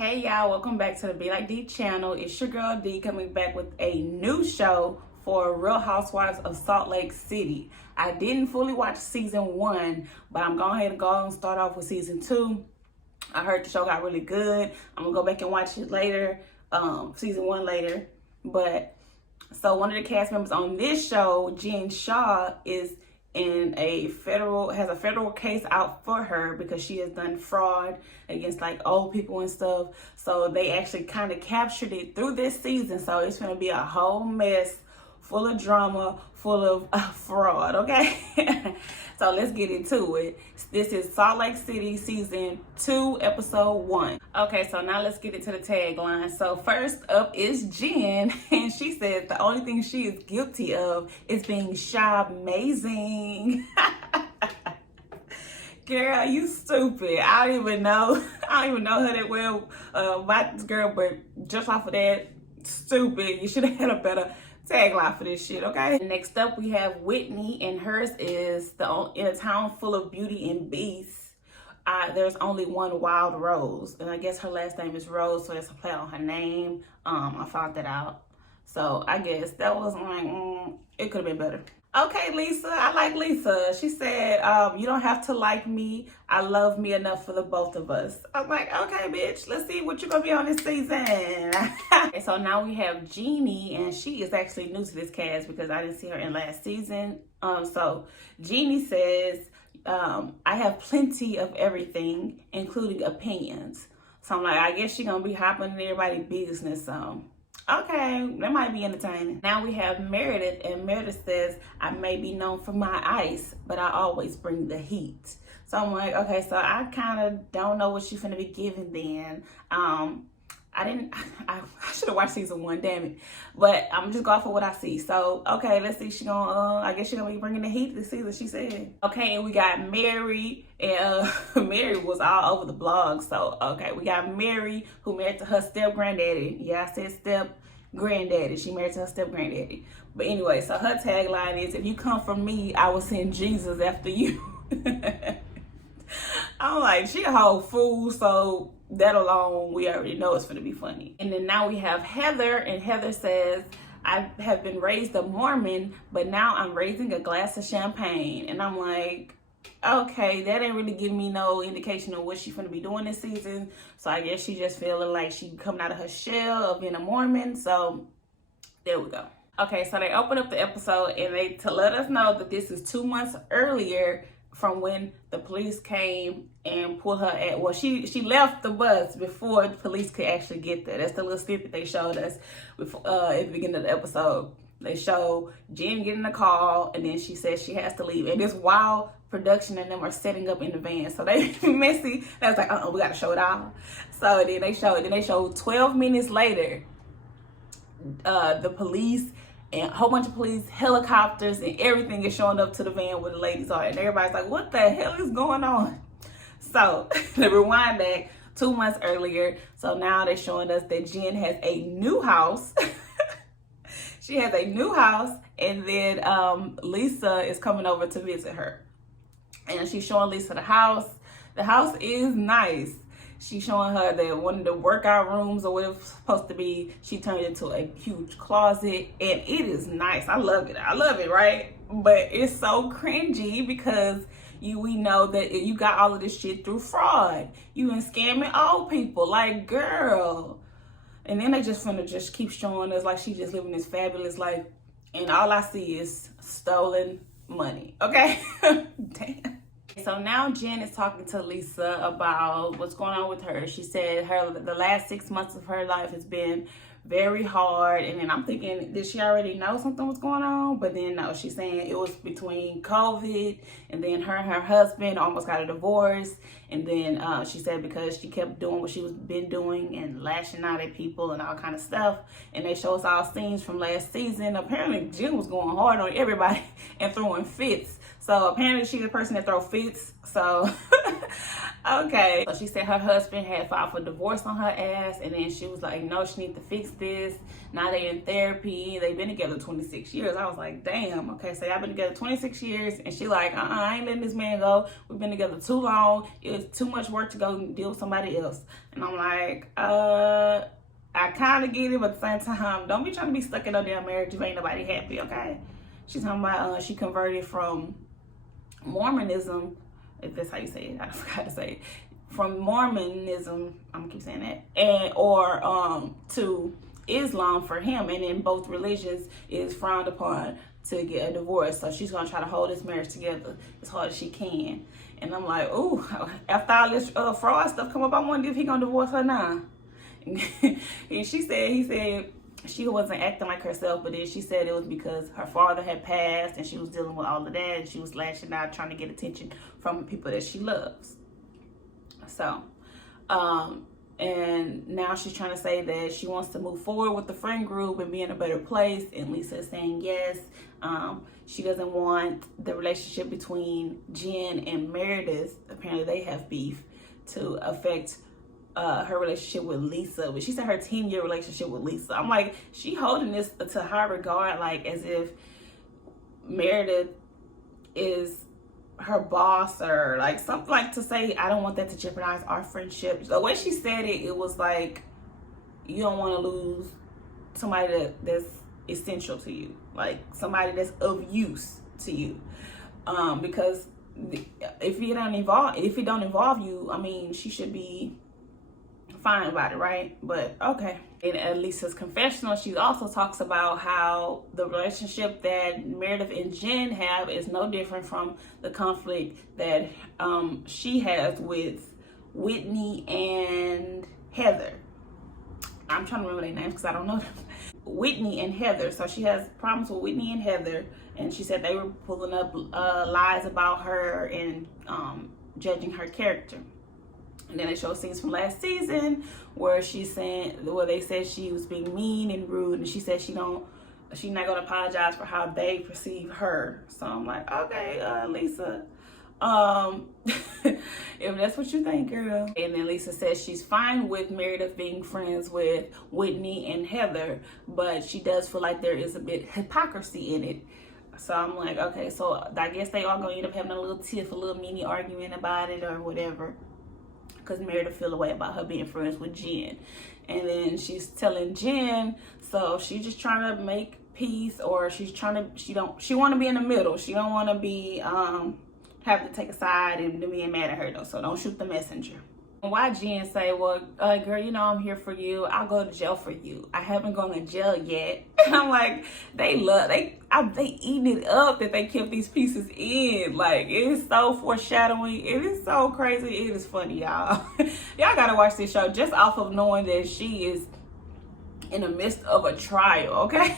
Hey y'all, welcome back to the Be Like D channel. It's your girl D coming back with a new show for Real Housewives of Salt Lake City. I didn't fully watch season 1, but I'm going ahead and go and start off with season 2. I heard the show got really good. I'm gonna go back and watch it later, season 1 later. But so one of the cast members on this show, Jen Shaw, is has a federal case out for her because she has done fraud against like old people and stuff. So they actually kind of captured it through this season. So it's gonna be a whole mess, full of drama, full of fraud. Okay. So let's get into it. This is Salt Lake City season 2, episode 1. Okay, so now let's get into the tagline. So first up is Jen, and she said the only thing she is guilty of is being shy amazing. Girl, you stupid. I don't even know her that well about this girl, but just off of that, stupid. You should have had a better tagline for this shit, okay? Next up, we have Whitney, and hers is in a town full of beauty and beasts. There's only one wild rose, and I guess her last name is Rose, so that's a play on her name. I found that out. So I guess that was like, it could have been better. Okay, Lisa, I like Lisa. She said, you don't have to like me. I love me enough for the both of us. I'm like, okay, bitch, let's see what you're going to be on this season. Okay, so now we have Genie, and she is actually new to this cast because I didn't see her in last season. So Genie says, I have plenty of everything, including opinions. So I'm like, I guess she's going to be hopping in everybody's business. Okay, that might be entertaining. Now we have Meredith, and Meredith says, I may be known for my ice, but I always bring the heat. So I'm like, okay, so I kind of don't know what she's finna be giving then. I should have watched season 1, damn it. But I'm just going for what I see. So, okay, let's see. I guess she's gonna be bringing the heat this season, she said. Okay, and we got Mary, and Mary was all over the blog. So, okay, we got Mary, who married to her step-granddaddy. Yeah, I said step-granddaddy. She married to her step-granddaddy. But anyway, so her tagline is, if you come from me, I will send Jesus after you. I'm like, she a whole fool, so that alone, we already know it's gonna be funny. And then now we have Heather, and Heather says, I have been raised a Mormon, but now I'm raising a glass of champagne. And I'm like, okay, that ain't really giving me no indication of what she's gonna be doing this season. So I guess she just feeling like she coming out of her shell of being a Mormon. So there we go. Okay, so they open up the episode and they to let us know that this is 2 months earlier from when the police came and pulled her well, she left the bus before the police could actually get there. That's the little snippet they showed us before, at the beginning of the episode. They show Jen getting the call, and then she says she has to leave. And this wild production and them are setting up in the van. So they messy. They was like, we got to show it all. So then they showed 12 minutes later, the police and a whole bunch of police, helicopters, and everything is showing up to the van where the ladies are. And everybody's like, what the hell is going on? So they rewind back 2 months earlier. So now they're showing us that Jen has a new house. She has a new house. And then Lisa is coming over to visit her. And she's showing Lisa the house. The house is nice. She's showing her that one of the workout rooms or whatever it's supposed to be, she turned into a huge closet, and it is nice. I love it. I love it, right? But it's so cringy because we know that you got all of this shit through fraud. You been scamming old people, like, girl. And then they just finna just keep showing us like she just living this fabulous life, and all I see is stolen money. Okay, damn. So now Jen is talking to Lisa about what's going on with her. She said the last 6 months of her life has been very hard. And then I'm thinking, did she already know something was going on? But then no, she's saying it was between COVID, and then her and her husband almost got a divorce. And then she said because she kept doing what she was been doing and lashing out at people and all kind of stuff. And they show us all scenes from last season. Apparently Jen was going hard on everybody and throwing fits. So apparently she's the person that throw fits. So okay. So she said her husband had filed for divorce on her ass, and then she was like, no, she needs to fix this. Now they in therapy. They've been together 26 years. I was like, damn. Okay, so y'all been together 26 years, and she like, I ain't letting this man go. We've been together too long. It was too much work to go deal with somebody else. And I'm like, I kind of get it, but at the same time, don't be trying to be stuck in no damn marriage if ain't nobody happy, okay? She's talking about she converted from Mormonism, if that's how you say it, I forgot to say it, from Mormonism, I'm gonna keep saying that, and or to Islam for him, and in both religions it is frowned upon to get a divorce. So she's gonna try to hold this marriage together as hard as she can. And I'm like, ooh, after all this fraud stuff come up, I wonder if he gonna divorce her now. And he said she wasn't acting like herself, but then she said it was because her father had passed and she was dealing with all of that, and she was lashing out trying to get attention from people that she loves. So and now she's trying to say that she wants to move forward with the friend group and be in a better place, and Lisa is saying yes. She doesn't want the relationship between Jen and Meredith, apparently they have beef, to affect her relationship with Lisa. But she said her 10-year relationship with Lisa. I'm like, she holding this to high regard, like as if Meredith is her boss, or like something, like to say, I don't want that to jeopardize our friendship. The way she said it, it was like, you don't want to lose somebody that's essential to you, like somebody that's of use to you, because if it don't involve you, I mean, she should be fine about it, right? But okay. In Lisa's confessional, she also talks about how the relationship that Meredith and Jen have is no different from the conflict that she has with Whitney and Heather. I'm trying to remember their names because I don't know them. Whitney and Heather. So she has problems with Whitney and Heather, and she said they were pulling up lies about her and judging her character. And then they show scenes from last season where they said she was being mean and rude, and she said she's not gonna apologize for how they perceive her. So I'm like, okay, Lisa, if that's what you think, girl. And then Lisa says she's fine with Meredith being friends with Whitney and Heather, but she does feel like there is a bit hypocrisy in it. So I'm like, okay, so I guess they are gonna end up having a little tiff, a little mini argument about it or whatever, because Meredith feel away about her being friends with Jen. And then she's telling Jen, so she's just trying to make peace, or she want to be in the middle. She don't want to be have to take a side and being mad at her though. So don't shoot the messenger. Why Jen say, well, girl, you know I'm here for you. I'll go to jail for you. I haven't gone to jail yet. And I'm like, they eating it up that they kept these pieces in. Like, it is so foreshadowing. It is so crazy. It is funny, y'all. Y'all gotta watch this show just off of knowing that she is in the midst of a trial, okay?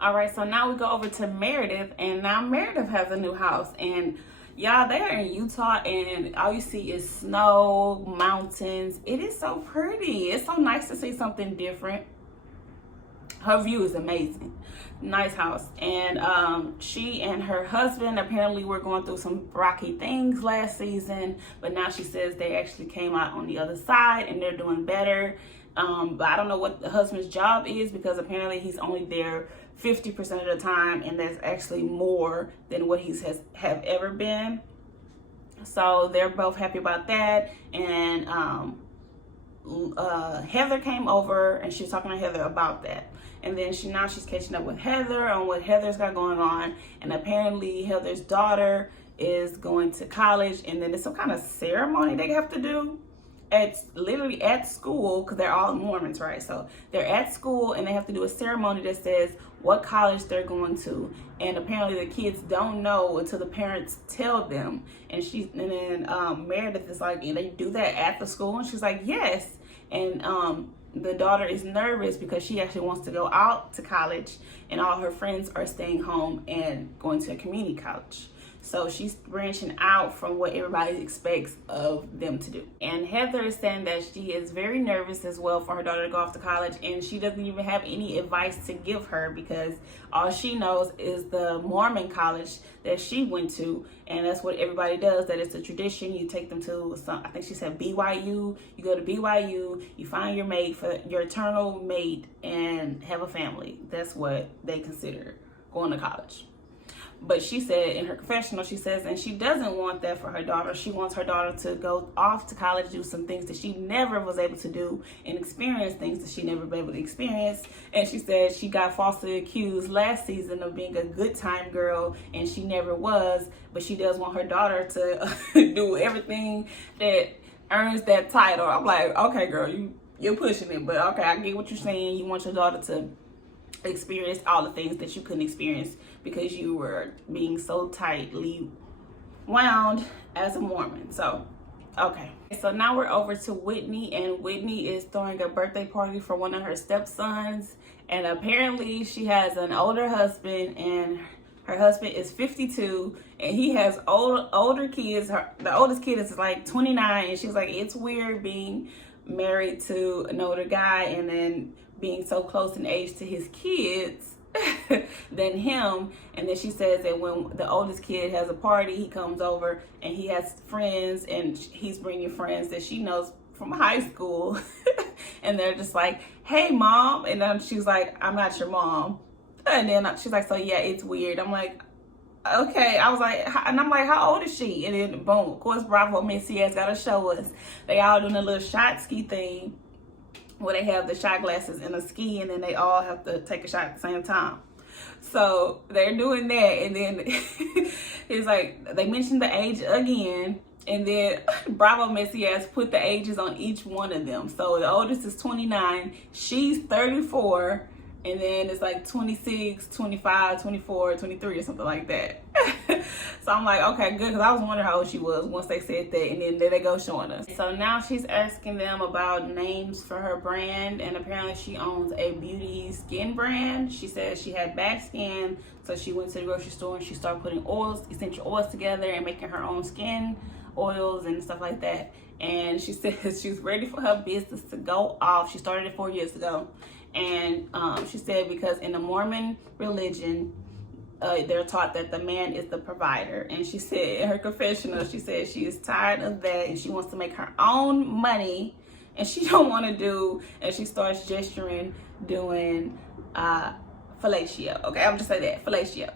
All right, so now we go over to Meredith, and now Meredith has a new house, and y'all, they are in Utah, and all you see is snow, mountains. It is so pretty. It's so nice to see something different. Her view is amazing. Nice house. And she and her husband apparently were going through some rocky things last season, but now she says they actually came out on the other side and they're doing better. But I don't know what the husband's job is, because apparently he's only there 50% of the time, and that's actually more than what have ever been. So they're both happy about that. And Heather came over, and she was talking to Heather about that. And then she's catching up with Heather on what Heather's got going on. And apparently Heather's daughter is going to college, and then there's some kind of ceremony they have to do literally at school, because they're all Mormons, right? So they're at school and they have to do a ceremony that says what college they're going to, and apparently the kids don't know until the parents tell them. And then Meredith is like, and they do that at the school, and she's like, yes. And the daughter is nervous because she actually wants to go out to college, and all her friends are staying home and going to a community college. So she's branching out from what everybody expects of them to do. And Heather is saying that she is very nervous as well for her daughter to go off to college, and she doesn't even have any advice to give her because all she knows is the Mormon college that she went to, and that's what everybody does. That it's a tradition. You take them to some, I think she said BYU. You go to BYU, you find your mate, for your eternal mate, and have a family. That's what they consider going to college. But she said in her confessional, she says, and she doesn't want that for her daughter. She wants her daughter to go off to college, do some things that she never was able to do, and experience things that she never been able to experience. And she said she got falsely accused last season of being a good time girl, and she never was. But she does want her daughter to do everything that earns that title. I'm like, okay, girl, you're pushing it, but okay, I get what you're saying. You want your daughter to experience all the things that you couldn't experience because you were being so tightly wound as a Mormon. So, okay. So now we're over to Whitney, and Whitney is throwing a birthday party for one of her stepsons. And apparently she has an older husband, and her husband is 52, and he has older kids. The oldest kid is like 29, and she's like, it's weird being married to an older guy and then being so close in age to his kids than him. And then she says that when the oldest kid has a party, he comes over and he has friends, and he's bringing friends that she knows from high school. And they're just like, hey mom, and then she's like, I'm not your mom. And then she's like, so yeah, it's weird. I'm like, okay. I was like, and I'm like, how old is she? And then boom, of course Bravo Missy has got to show us. They all doing a little shot ski thing where they have the shot glasses and a ski, and then they all have to take a shot at the same time. So they're doing that, and then it's like they mentioned the age again, and then Bravo Missy has put the ages on each one of them. So the oldest is 29, she's 34, and then it's like 26, 25, 24, 23 or something like that. So I'm like, okay, good, because I was wondering how old she was once they said that, and then there they go showing us. So now she's asking them about names for her brand, and apparently she owns a beauty skin brand. She says she had bad skin, so she went to the grocery store and she started putting oils, essential oils together and making her own skin oils and stuff like that. And she says she's ready for her business to go off. She started it 4 years ago. And she said because in the Mormon religion, they're taught that the man is the provider. And she said in her confessional, she said she is tired of that and she wants to make her own money, and she don't want to do, and she starts gesturing doing fellatio. Okay, I'm just saying that, fellatio.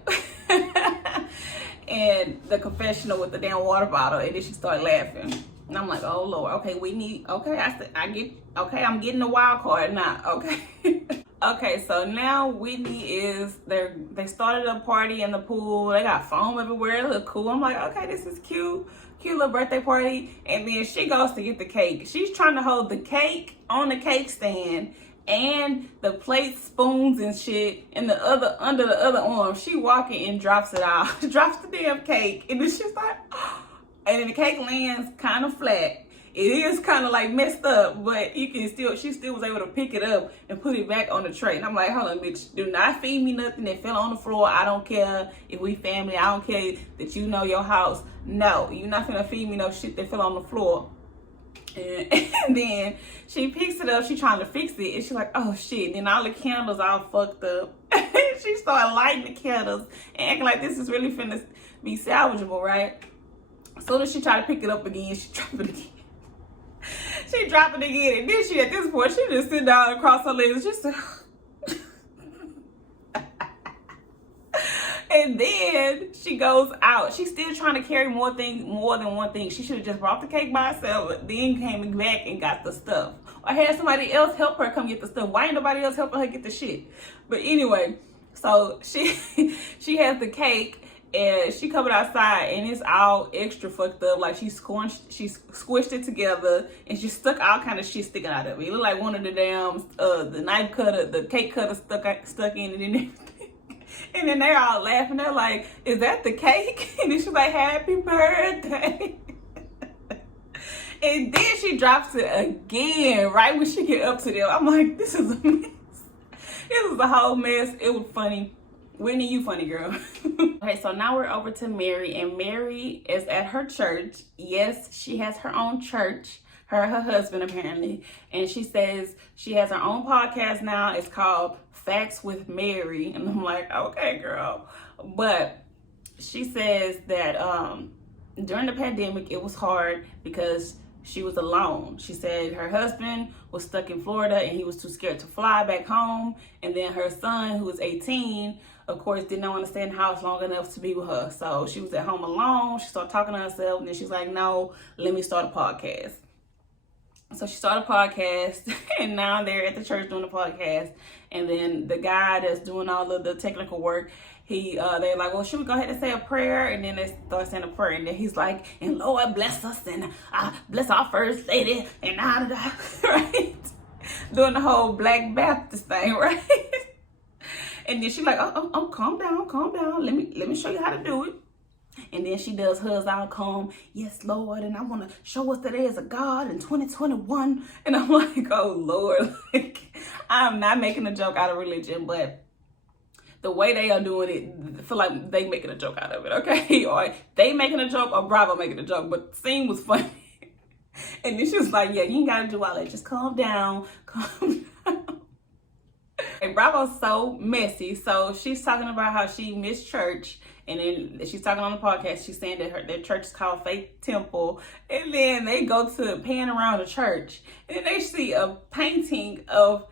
And the confessional with the damn water bottle, and then she started laughing. And I'm like, oh Lord, okay, we need, okay, I'm getting the wild card now, okay. Okay, so now Whitney is, they started a party in the pool. They got foam everywhere, it look cool. I'm like, okay, this is cute little birthday party. And then she goes to get the cake. She's trying to hold the cake on the cake stand and the plates, spoons, and shit in the other, under the other arm. She walking and drops it out, drops the damn cake, and then she's like, oh. And then the cake lands kind of flat. It is kind of like messed up, but you can still, she still was able to pick it up and put it back on the tray. And I'm like, hold on, bitch, do not feed me nothing that fell on the floor. I don't care if we family. I don't care that you know your house. No, you're not gonna feed me no shit that fell on the floor. And then she picks it up, she trying to fix it, and she's like, oh shit. Then all the candles all fucked up. She started lighting the candles and acting like this is really finna be salvageable, right? As soon as she tried to pick it up again, she dropped it again. She dropped it again, and then she, at this point, she just sit down across her legs, just and then she goes out. She's still trying to carry more than one thing. She should have just brought the cake by herself, but then came back and got the stuff, or had somebody else help her come get the stuff. Why ain't nobody else helping her get the shit? But anyway, so she has the cake. And she coming outside and it's all extra fucked up. Like she squished it together and she stuck all kind of shit sticking out of it. It looked like one of the damn, the knife cutter, the cake cutter stuck in it and everything. And then they're all laughing. They're like, is that the cake? And then she's like, happy birthday. And then she drops it again right when she get up to them. I'm like, this is a mess. This is a whole mess. It was funny. Whitney, you funny, girl. Okay, so now we're over to Mary, and Mary is at her church. Yes, she has her own church. Her husband, apparently. And she says she has her own podcast now. It's called Facts with Mary. And I'm like, okay, girl. But she says that during the pandemic, it was hard because she was alone. She said her husband was stuck in Florida and he was too scared to fly back home. And then her son, who was 18, of course, did not want to stay in the house long enough to be with her. So she was at home alone. She started talking to herself, and then she's like, no, let me start a podcast. So she started a podcast, and now they're at the church doing the podcast. And then the guy that's doing all of the technical work, they're like, well, should we go ahead and say a prayer? And then they start saying a prayer, and then he's like, and Lord bless us, and bless our first lady, and right? Doing the whole Black Baptist thing, right? And then she's like, oh, calm down. Let me show you how to do it. And then she does hers out calm. Yes, Lord. And I want to show us that there is a God in 2021. And I'm like, oh, Lord. Like, I'm not making a joke out of religion, but the way they are doing it, I feel like they making a joke out of it, okay? Or they making a joke or Bravo making a joke. But the scene was funny. And then she was like, yeah, you ain't got to do all that. Just calm down. Calm down. And Bravo's so messy. So she's talking about how she missed church. And then she's talking on the podcast. She's saying that their church is called Faith Temple. And then they go to pan around the church. And then they see a painting of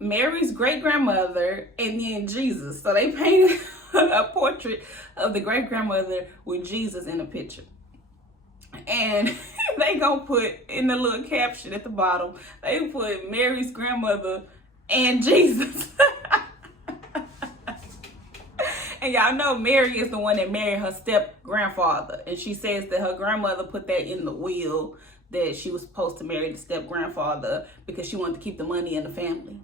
Mary's great-grandmother and then Jesus. So they painted a portrait of the great-grandmother with Jesus in the picture. And they gonna put in the little caption at the bottom, they put Mary's grandmother and Jesus. And y'all know Mary is the one that married her step-grandfather. And she says that her grandmother put that in the will, that she was supposed to marry the step-grandfather because she wanted to keep the money in the family.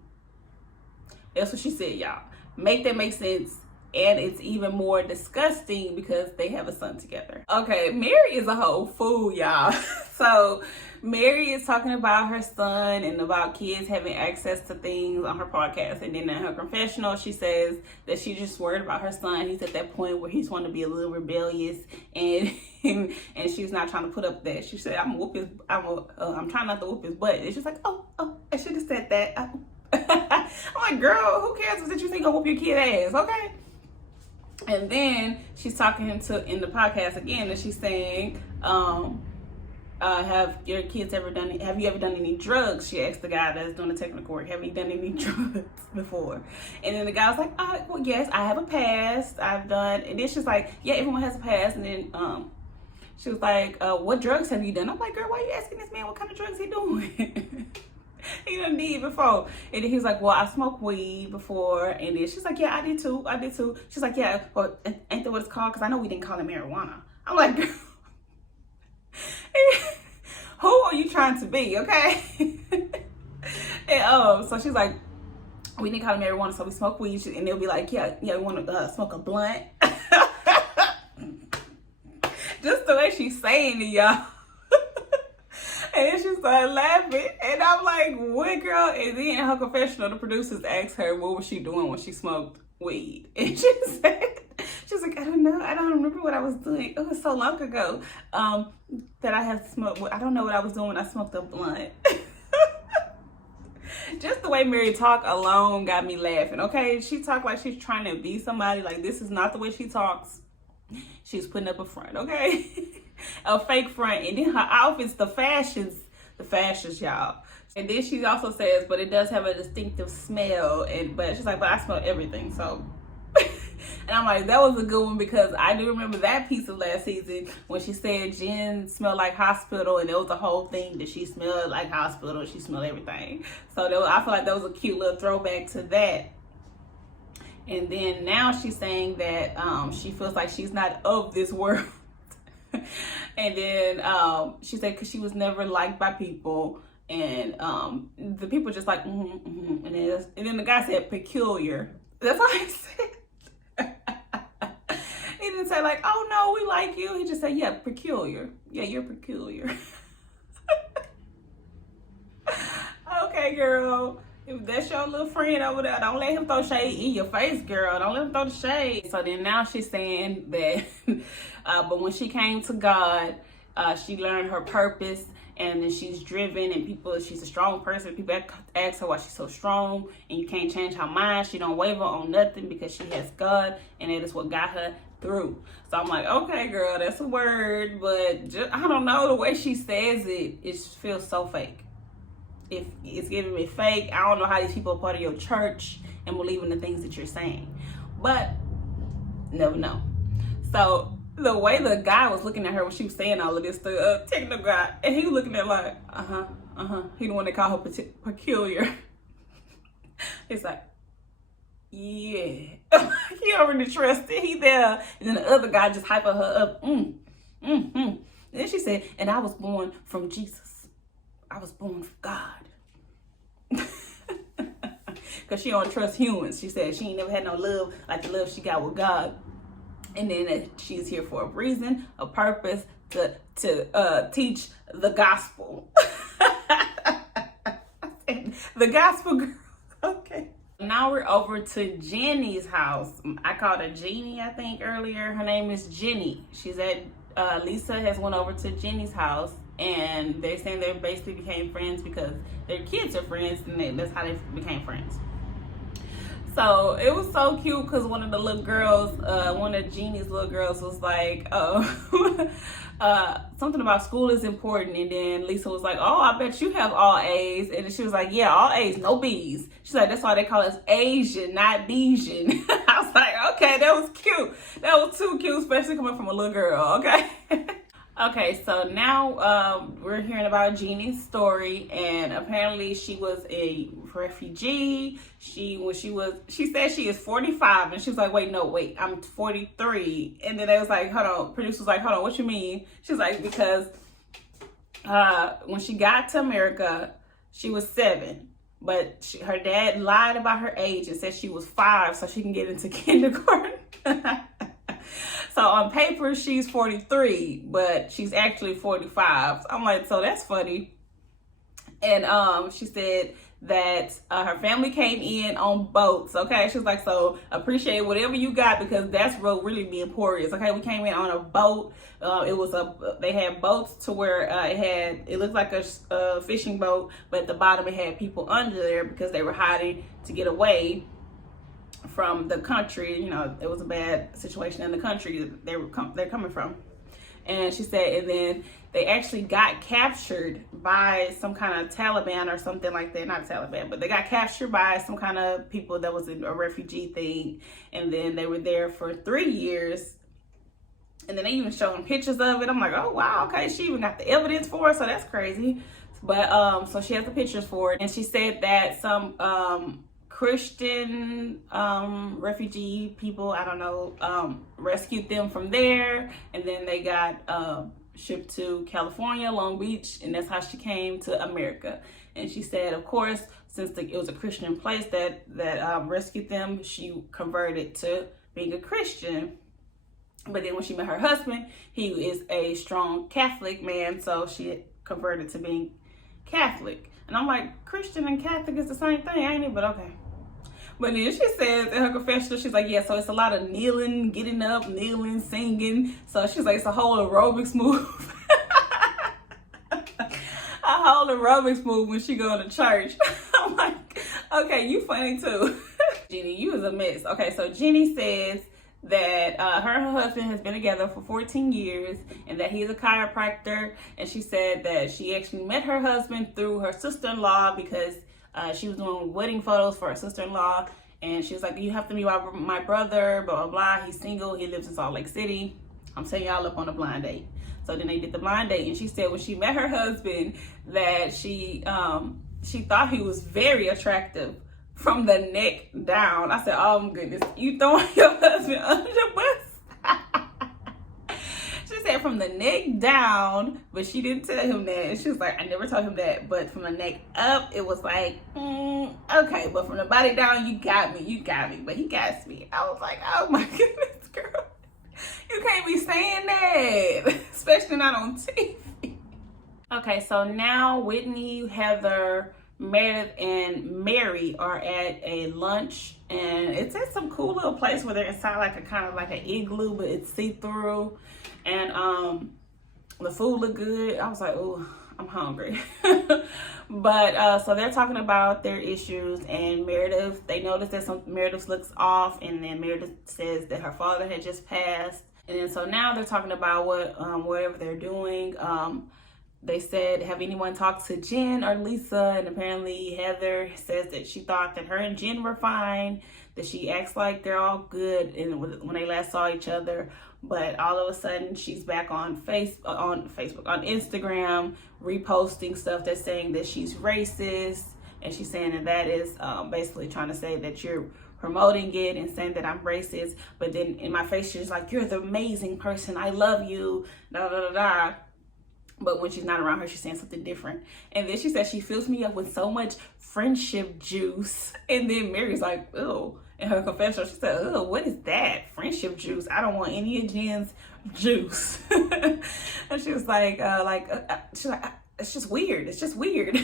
That's what she said, y'all. Make that make sense. And it's even more disgusting because they have a son together. Okay, Mary is a whole fool, y'all. So Mary is talking about her son and about kids having access to things on her podcast. And then in her confessional, she says that she just worried about her son. He's at that point where he's wanting to be a little rebellious, and and she's not trying to put up that. She said, I'm trying not to whoop his butt. And she's like, oh, I should have said that. I'm like, girl, who cares that you think I'll whoop your kid ass, okay? And then she's talking in the podcast again, and she's saying, have you ever done any drugs? She asked the guy that's doing the technical work, have you done any drugs before? And then the guy was like, well, yes, I have a past. I've done, and then she's like, yeah, everyone has a past. And then she was like, what drugs have you done? I'm like, girl, why are you asking this man what kind of drugs he doing? He done did before. And then he was like, well, I smoked weed before. And then she's like, yeah, I did too. She's like, yeah, well, ain't that what it's called? Because I know we didn't call it marijuana. I'm like, girl, who are you trying to be, okay? And so she's like, we didn't call it marijuana, so we smoke weed. And they'll be like, yeah, we want to smoke a blunt. Just the way she's saying it, y'all. And then she started laughing, and I'm like, what, girl? And then in her confessional, the producers asked her what was she doing when she smoked weed. And she was like, I don't know. I don't remember what I was doing. It was so long ago that I had smoked. I don't know what I was doing when I smoked a blunt. Just the way Mary talked alone got me laughing, okay? She talked like she's trying to be somebody. Like, this is not the way she talks. She's putting up a front, okay? A fake front. And then her outfits, the fashions, y'all. And then she also says, but it does have a distinctive smell. But she's like, but I smell everything, so. And I'm like, that was a good one, because I do remember that piece of last season when she said Jen smelled like hospital, and it was the whole thing that she smelled like hospital. She smelled everything. So I feel like that was a cute little throwback to that. And then now she's saying that she feels like she's not of this world. And then she said because she was never liked by people, and the people just like, And then the guy said peculiar. That's all he said. He didn't say like, oh no, we like you. He just said, yeah, peculiar. Yeah, you're peculiar. Okay, girl. If that's your little friend over there, don't let him throw shade in your face, girl. Don't let him throw the shade. So then now she's saying that, but when she came to God, she learned her purpose, and then she's driven, and she's a strong person. People ask her why she's so strong, and you can't change her mind. She don't waver on nothing because she has God, and it is what got her through. So I'm like, okay, girl, that's a word, but just, I don't know, the way she says it feels so fake. If it's giving me fake, I don't know how these people are part of your church and believe in the things that you're saying, but never know. So the way the guy was looking at her when she was saying all of this, the technical guy, and he was looking at her like, he the one that called her peculiar. It's like, yeah, he already trusted, he there. And then the other guy just hyping her up. Then she said, and I was born from Jesus. I was born from God. Because she don't trust humans. She said she ain't never had no love like the love she got with God. And then she's here for a reason, a purpose, to teach the gospel. The gospel girl. Okay. Now we're over to Jenny's house. I called her Genie, I think, earlier. Her name is Genie. She's at, Lisa has went over to Jenny's house, and they're saying they basically became friends because their kids are friends, and that's how they became friends. So it was so cute because one of the little girls, one of Jeannie's little girls was like, something about school is important. And then Lisa was like, oh, I bet you have all A's. And she was like, yeah, all A's, no B's. She's like, that's why they call us Asian, not Bijin. I was like, okay, that was cute. That was too cute, especially coming from a little girl, okay? Okay, so now we're hearing about Jeannie's story, and apparently she was a refugee. She said she is 45, and she was like, wait, I'm 43. And then they was like, hold on, producer was like, hold on, what you mean? She's like, because when she got to America, she was 7, but her dad lied about her age and said she was 5 so she can get into kindergarten. So on paper, she's 43, but she's actually 45. So I'm like, so that's funny. And she said that her family came in on boats, okay? She was like, so appreciate whatever you got because that's what really be important. Okay, we came in on a boat. They had boats to where it looked like a fishing boat, but at the bottom it had people under there because they were hiding to get away from the country. You know, it was a bad situation in the country they're coming from. And she said, and then they actually got captured by some kind of Taliban or something like that. Not Taliban, but they got captured by some kind of people that was in a refugee thing. And then they were there for 3 years. And then they even showing pictures of it. I'm like, oh wow, okay, she even got the evidence for it, so that's crazy. But so she has the pictures for it. And she said that some Christian refugee people, I don't know, rescued them from there, and then they got shipped to California, Long Beach, and that's how she came to America. And she said, of course, since it was a Christian place that rescued them, she converted to being a Christian. But then when she met her husband, he is a strong Catholic man, so she converted to being Catholic. And I'm like, Christian and Catholic is the same thing, ain't it? But okay. But then she says in her confessional, she's like, yeah, so it's a lot of kneeling, getting up, kneeling, singing. So she's like, it's a whole aerobics move. A whole aerobics move when she go to church. I'm like, okay, you funny too. Genie, you is a mess. Okay, so Genie says that her and her husband has been together for 14 years and that he's a chiropractor. And she said that she actually met her husband through her sister-in-law because she was doing wedding photos for her sister-in-law, and she was like, you have to meet my brother, blah, blah, blah. He's single. He lives in Salt Lake City. I'm setting y'all up on a blind date. So then they did the blind date, and she said when she met her husband that she thought he was very attractive from the neck down. I said, oh my goodness, you throwing your husband under the bus? She said from the neck down, but she didn't tell him that. And she was like, I never told him that. But from the neck up, it was like, okay. But from the body down, you got me. But he got me. I was like, oh my goodness, girl. You can't be saying that, especially not on TV. Okay, so now Whitney, Heather, Meredith and Mary are at a lunch, and it's at some cool little place where they're inside like a kind of like an igloo, but it's see-through, and the food looked good. I was like, oh, I'm hungry. But so they're talking about their issues, and Meredith, they noticed that Meredith looks off, and then Meredith says that her father had just passed, and then so now they're talking about whatever they're doing. They said, have anyone talked to Jen or Lisa? And apparently Heather says that she thought that her and Jen were fine, that she acts like they're all good and when they last saw each other. But all of a sudden she's back on Facebook, on Instagram, reposting stuff that's saying that she's racist. And she's saying that is basically trying to say that you're promoting it and saying that I'm racist. But then in my face, she's like, you're the amazing person. I love you, da da da da. But when she's not around her, she's saying something different. And then she says she fills me up with so much friendship juice. And then Mary's like, oh, in her confessional, she said, oh, what is that? Friendship juice? I don't want any of Jen's juice. And she was like, she's like, it's just weird. It's just weird.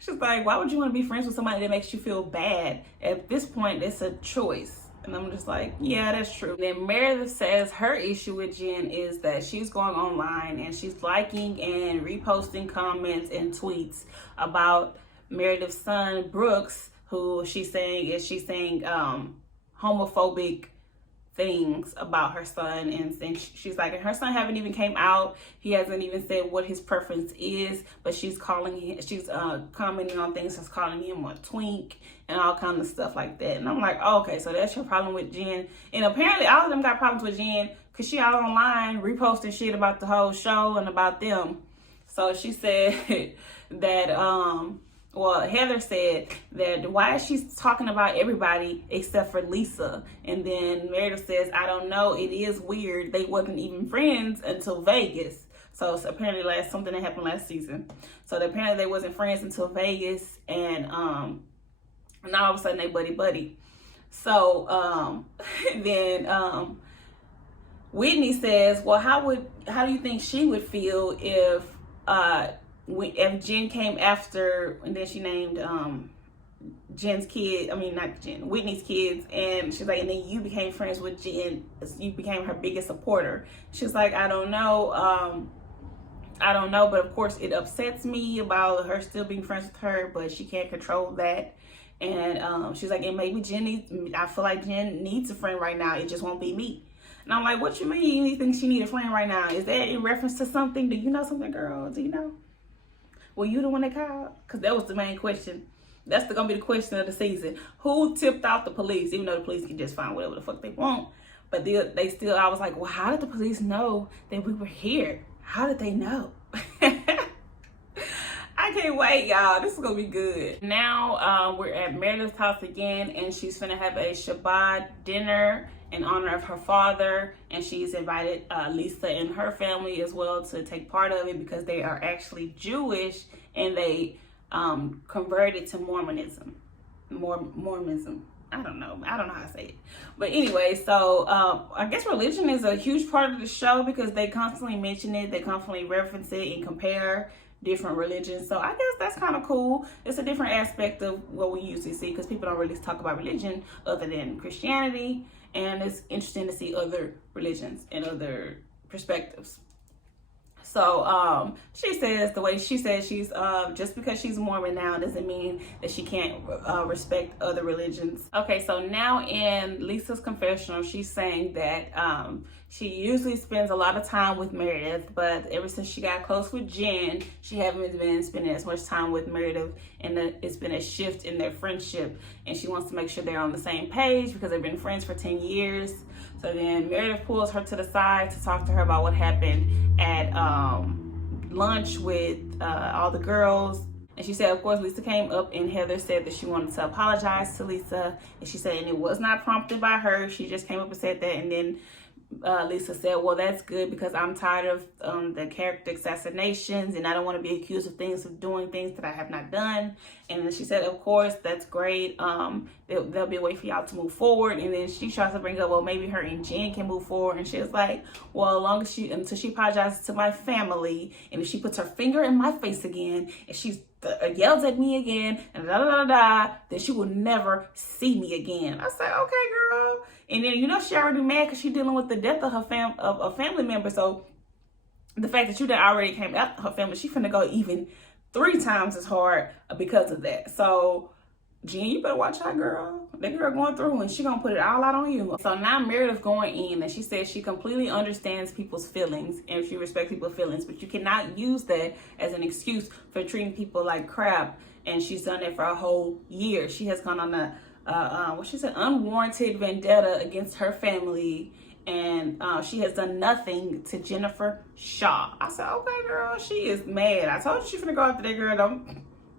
She's like, why would you want to be friends with somebody that makes you feel bad? At this point, it's a choice. And I'm just like, yeah, that's true. And then Meredith says her issue with Jen is that she's going online and she's liking and reposting comments and tweets about Meredith's son, Brooks, who she's saying homophobic things about her son. And she's like, and her son haven't even came out. He hasn't even said what his preference is, but she's commenting on things that's calling him a twink and all kinds of stuff like that. And I'm like, oh, okay, so that's your problem with Jen. And apparently all of them got problems with Jen because she all online reposting shit about the whole show and about them. So she said that, Heather said that why is she talking about everybody except for Lisa? And then Meredith says, I don't know, it is weird. They wasn't even friends until Vegas. So it's apparently something that happened last season. So apparently they wasn't friends until Vegas, and now all of a sudden they buddy. So then Whitney says, well, how do you think she would feel if Jen came after, and then she named Whitney's kids, and she's like, and then you became friends with Jen, you became her biggest supporter. She's like, I don't know, but of course it upsets me about her still being friends with her, but she can't control that. And she's like, and maybe I feel like Jen needs a friend right now, it just won't be me. And I'm like, what you mean you think she needs a friend right now? Is that in reference to something? Do you know something, girl? Do you know? Were you the one that called? Because that was the main question. That's going to be the question of the season. Who tipped off the police? Even though the police can just find whatever the fuck they want. But I was like, well, how did the police know that we were here? How did they know? I can't wait, y'all. This is going to be good. Now we're at Meredith's house again, and she's finna have a Shabbat dinner in honor of her father, and she's invited Lisa and her family as well to take part of it because they are actually Jewish and they converted to Mormonism. I don't know how to say it. But anyway, so I guess religion is a huge part of the show because they constantly mention it, they constantly reference it and compare different religions. So I guess that's kind of cool. It's a different aspect of what we usually see because people don't really talk about religion other than Christianity. And it's interesting to see other religions and other perspectives. So she says, the way she says, she's just because she's Mormon now doesn't mean that she can't respect other religions. Okay, so now in Lisa's confessional, she's saying that she usually spends a lot of time with Meredith, but ever since she got close with Jen, she hasn't been spending as much time with Meredith, and it's been a shift in their friendship, and she wants to make sure they're on the same page because they've been friends for 10 years. So then Meredith pulls her to the side to talk to her about what happened at lunch with all the girls. And she said, of course, Lisa came up and Heather said that she wanted to apologize to Lisa. And she said, and it was not prompted by her. She just came up and said that. And then Lisa said, well, that's good because I'm tired of the character assassinations and I don't want to be accused of doing things that I have not done. And then she said, of course, that's great. There'll be a way for y'all to move forward. And then she tries to bring up, well, maybe her and Jen can move forward. And she was like, well, until she apologizes to my family, and if she puts her finger in my face again, and she's yells at me again and then she will never see me again. I said, okay, girl. And then, you know, she already mad because she's dealing with the death of a family member. So the fact that you done already came after her family, she finna go even 3 times as hard because of that. So Jen, you better watch out, girl. That girl going through and she gonna put it all out on you. So now Meredith going in and she says she completely understands people's feelings and she respects people's feelings, but you cannot use that as an excuse for treating people like crap. And she's done it for a whole year. She has gone on a she said, unwarranted vendetta against her family, and she has done nothing to Jennifer Shaw. I said, okay, girl, she is mad. I told you she finna go after that girl.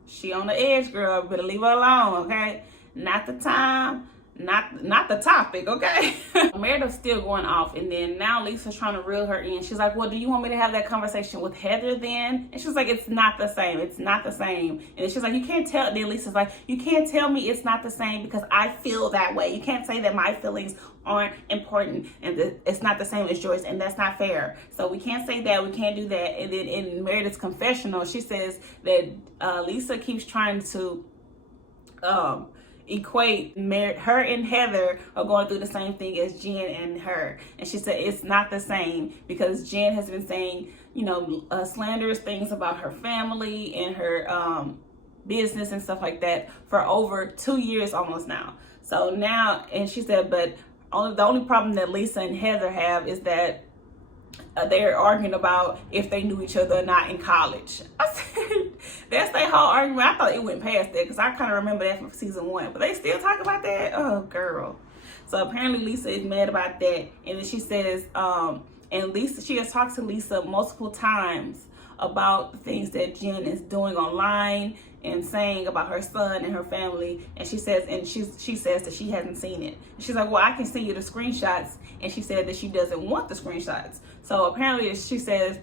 She on the edge, girl. Better leave her alone, okay? Not the time, not the topic, okay? Meredith's still going off, and then now Lisa's trying to reel her in. She's like, well, do you want me to have that conversation with Heather then? And she's like, it's not the same. It's not the same. And she's like, you can't tell. Then Lisa's like, you can't tell me it's not the same because I feel that way. You can't say that my feelings aren't important and that it's not the same as yours, and that's not fair. So we can't say that. We can't do that. And then in Meredith's confessional, she says that Lisa keeps trying to equate her and Heather are going through the same thing as Jen and her, and she said it's not the same because Jen has been saying, you know, slanderous things about her family and her business and stuff like that for over 2 years almost now. So now, and she said, but the only problem that Lisa and Heather have is that they're arguing about if they knew each other or not in college. I said, that's their whole argument. I thought it went past that because I kind of remember that from season 1, but they still talk about that. Oh, girl. So apparently Lisa is mad about that, and then she says, and Lisa, she has talked to Lisa multiple times about the things that Jen is doing online and saying about her son and her family, and she says, she says that she hasn't seen it. She's like, well, I can send you the screenshots, and she said that she doesn't want the screenshots. So apparently she says,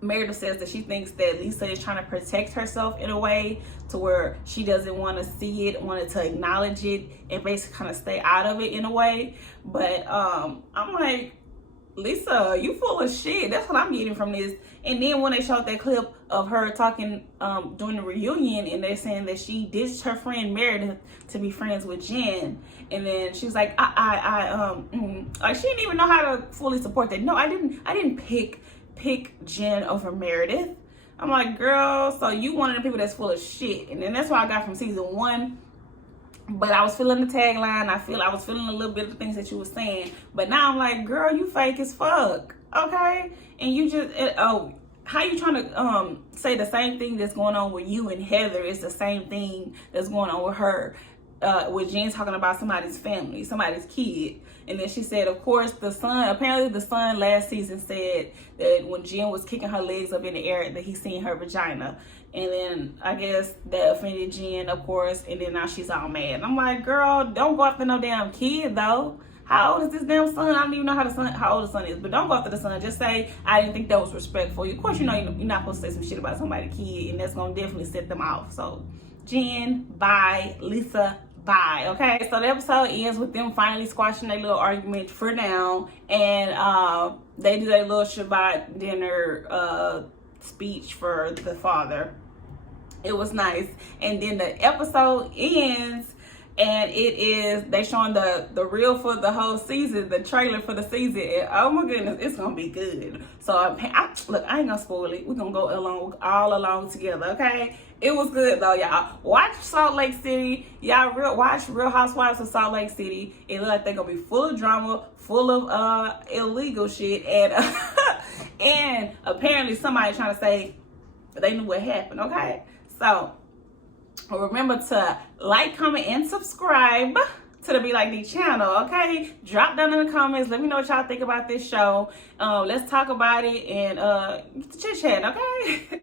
Meredith says that she thinks that Lisa is trying to protect herself in a way to where she doesn't want to see it, wanted to acknowledge it, and basically kind of stay out of it in a way. But I'm like, Lisa, you full of shit. That's what I'm getting from this. And then when they showed that clip of her talking during the reunion, and they're saying that she ditched her friend Meredith to be friends with Jen, and then she was like, like she didn't even know how to fully support that. No, I didn't pick Jen over Meredith. I'm like, girl, so you one of the people that's full of shit. And then that's what I got from season 1. But I was feeling the tagline. I was feeling a little bit of the things that you were saying. But now I'm like, girl, you fake as fuck. Okay? And you just, how you trying to say the same thing that's going on with you and Heather is the same thing that's going on with her, with Jen talking about somebody's family, somebody's kid. And then she said, of course, apparently the son last season said that when Jen was kicking her legs up in the air that he seen her vagina. And then I guess that offended Jen, of course, and then now she's all mad. And I'm like, girl, don't go after no damn kid, though. How old is this damn son? I don't even know how old the son is, but don't go after the son. Just say, I didn't think that was respectful. Of course, you know you're not supposed to say some shit about somebody's kid, and that's going to definitely set them off. So, Jen, bye. Lisa, bye. Okay, so the episode ends with them finally squashing their little argument for now, and they do their little Shabbat dinner speech for the father. It was nice. And then the episode ends, and they showing the reel for the whole season, the trailer for the season, and oh my goodness, it's gonna be good. So look, I ain't gonna spoil it. We're gonna go all along together, okay? It was good though, y'all. Watch Salt Lake City. Y'all watch Real Housewives of Salt Lake City. It look like they're gonna be full of drama, full of illegal shit, and and apparently somebody trying to say they knew what happened, okay? So remember to like, comment, and subscribe to the Be Like D channel, okay? Drop down in the comments. Let me know what y'all think about this show. Let's talk about it and chit chat, okay?